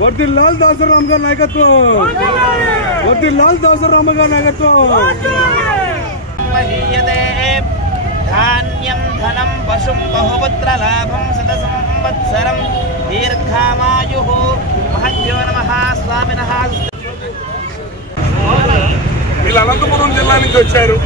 వర్ధిల్లాల్ దాసరామ్ గారి నాయకత్వం, వర్ధిల్లాల్ దాసరామ్ గారి నాయకత్వం. ధాన్యం ధనం పశుం బహుపుత్ర లాభం శత సంవత్సరం దీర్ఘామాయు మహద్యో నమః స్వామినః. వీళ్ళు అనంతపురం జిల్లా నుంచి వచ్చారు.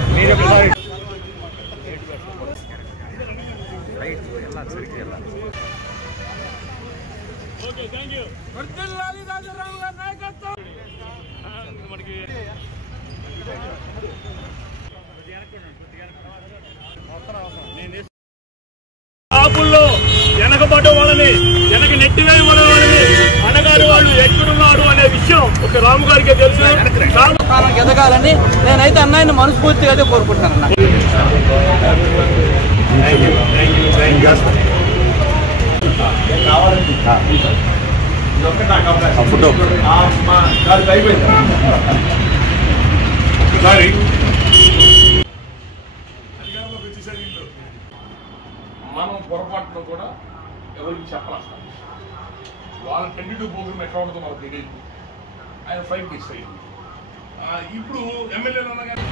ఆపుల్లో వెనకబడ్డ వాళ్ళని వెనక నెట్టివేయబడే వాళ్ళని అనగారి వాళ్ళు ఎక్కడున్నారు అనే విషయం ఒక రాము గారికి తెలుసు. ఎదగాలని నేనైతే అన్నయ్యని మనస్ఫూర్తిగా అయితే కోరుకుంటున్నాను. మనం పొరపాటును కూడా ఎవరికి చెప్పాలి. వాళ్ళ 22 ప్రోగ్రామ్ ఎక్కడ ఉంటుందో మనకు తెలియదు. ఆయన 5 మిస్ అయ్యింది. ఇప్పుడు ఎమ్మెల్యేలు అనగానే